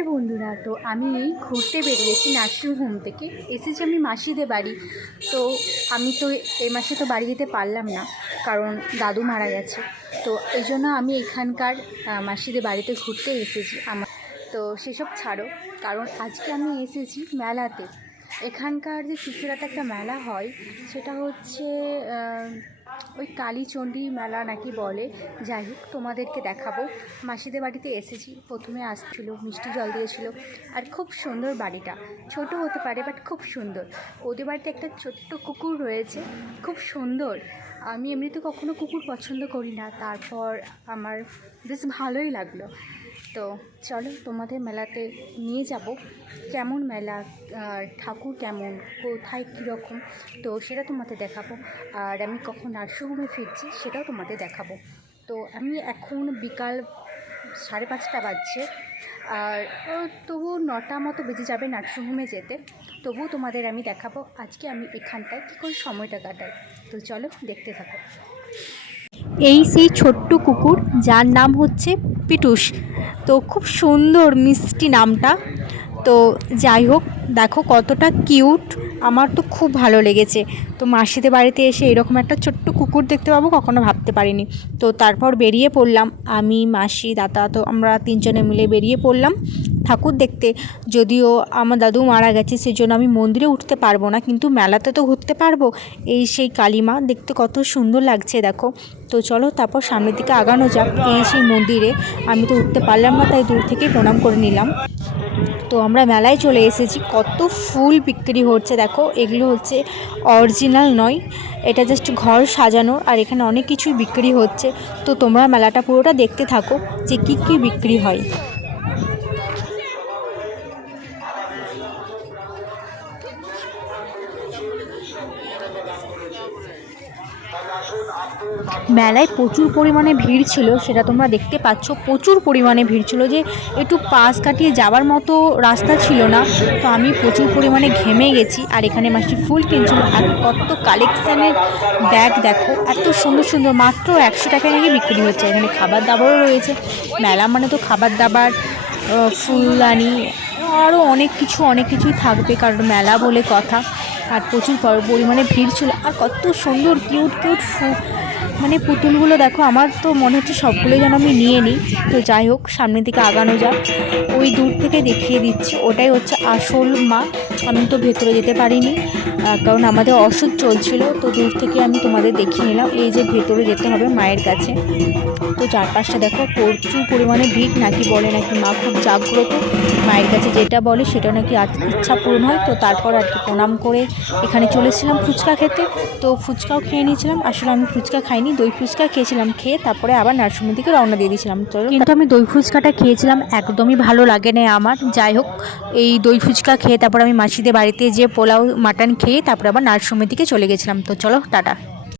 High বন্ধুরা, তো আমি ঘুরতে বেরিয়েছি নার্সিংহোম থেকে। এসেছি আমি মাসিদের বাড়ি। তো আমি তো এ মাসে তো বাড়ি যেতে পারলাম না, কারণ দাদু মারা গেছে। তো এই জন্য আমি এখানকার মাসিদের বাড়িতে ঘুরতে এসেছি। আমার তো সেসব ছাড়ো, কারণ আজকে আমি এসেছি মেলাতে। এখানকার যে চুচুড়াতে একটা মেলা হয়, সেটা হচ্ছে ওই কালীচণ্ডী মেলা নাকি বলে। যাই হোক, তোমাদেরকে দেখাবো। মাসিদের বাড়িতে এসেছি। প্রথমে আসছিল, মিষ্টি জল দিয়েছিল। আর খুব সুন্দর বাড়িটা। ছোট হতে পারে বাট খুব সুন্দর। ওদের বাড়িতে একটা ছোট্ট কুকুর রয়েছে। খুব সুন্দর। আমি এমনিতে কখনো কুকুর পছন্দ করি না। তারপর আমার বেশ ভালোই লাগল। তো চলো তোমাদের মেলাতে নিয়ে যাব। কেমন মেলা? আর ঠাকুর কেমন? কোথায় কীরকম? তো সেটা তোমাদের দেখাবো। আর আমি কখন নার্সিংহোমে ফিরছি সেটাও তোমাদের দেখাবো। তো আমি এখন বিকাল সাড়ে পাঁচটা বাজছে। আর তবু নটা মতো বেজে যাবে নার্সিংহোমে যেতে। তবুও তোমাদের আমি দেখাবো। আজকে আমি এখানটায় কী করে সময়টা কাটাই। তো চলো দেখতে থাকো। এই সেই ছোট্ট কুকুর, যার নাম হচ্ছে পিটুস তো খুব সুন্দর, মিষ্টি নামটা। তো যাই হোক, দেখো কতটা কিউট। আমার তো খুব ভালো লেগেছে। তো মাসিদের বাড়িতে এসে এরকম একটা ছোট্ট কুকুর দেখতে পাবো, কখনো ভাবতে পারিনি। তো তারপর বেরিয়ে পড়লাম। আমি, মাসি, দাদা, তো আমরা তিনজনে মিলে বেরিয়ে পড়লাম। ঠাকুর দেখতে। যদিও আমার দাদু মারা গেছে, সেজন্য আমি মন্দিরে উঠতে পারব না, কিন্তু মেলাতে তো ঘুরতে পারব। এই সেই কালীমা, দেখতে কত সুন্দর লাগছে, দেখো। তো চলো তারপর সামনের দিকে আগানো যাক, এই সেই মন্দিরে। আমি তো উঠতে পারলাম না, তাই দূর থেকে প্রণাম করে নিলাম। তো আমরা মেলায় চলে এসেছি, কত ফুল বিক্রি হচ্ছে, দেখো। এগুলো হচ্ছে অরিজিনাল নয়, এটা জাস্ট ঘর সাজানো, আর এখানে অনেক কিছুই বিক্রি হচ্ছে। তো তোমরা মেলাটা পুরোটা দেখতে থাকো যে কী কী বিক্রি হয়। মেলায় প্রচুর পরিমাণে ভিড় ছিল, সেটা তোমরা দেখতে পাচ্ছ। প্রচুর পরিমাণে ভিড় ছিল যে একটু পাশ কাটিয়ে যাওয়ার মতো রাস্তা ছিল না, তো আমি প্রচুর পরিমাণে ঘেমে গেছি। আর এখানে মাসি ফুল কিনছিল। আর কত কালেকশানের ব্যাগ দেখো, এত সুন্দর সুন্দর, মাত্র একশো টাকায় নাকি বিক্রি হচ্ছে। এখানে খাবার দাবারও রয়েছে। মেলা মানে তো খাবার দাবার ফুলদানি আরও অনেক কিছু, অনেক কিছুই থাকবে, কারণ মেলা বলে কথা। আর প্রচুর পর- পরিমাণে ভিড় ছিল। আর কত সুন্দর কিউট কিউট ফু মানে পুতুলগুলো দেখো, আমার তো মনে হচ্ছে সবগুলো যেন আমি নিয়ে নিই। তো যাই হোক, সামনের দিকে আগানো যাক। ওই দূর থেকে দেখিয়ে দিচ্ছি, ওটাই হচ্ছে আসল মা। আমি তো ভেতরে যেতে পারিনি কারণ আমাদের ওষুধ চলছিল। তো দূর থেকে আমি তোমাদের দেখিয়ে নিলাম, এই যে ভেতরে যেতে হবে মায়ের কাছে। তো চারপাশটা দেখো, প্রচুর পরিমাণে ভিড়, নাকি বলে নাকি মা খুব জাগ্রত। মায়ের কাছে যেটা বলে, সেটা নাকি ইচ্ছা পূরণ হয়। তো তারপর আর কি প্রণাম করে এখানে চলেছিলাম ফুচকা খেতে। তো ফুচকাও খেয়ে নিয়েছিলাম। আসলে আমি ফুচকা খাইনি, দই ফুচকা খেয়েছিলাম খেয়ে তারপরে আবার নার্সিংহোম থেকে রওনা দিয়ে দিয়েছিলাম। চলো। কিন্তু আমি দই ফুচকাটা খেয়েছিলাম, একদমই ভালো লাগে না আমার। যাই হোক, এই দই ফুচকা খেয়ে তারপর আমি মাসিদের বাড়িতে যে পোলাও, মাটন খেয়ে তারপরে আবার নার্সিংহোমের দিকে চলে গেছিলাম। তো চলো, টাটা।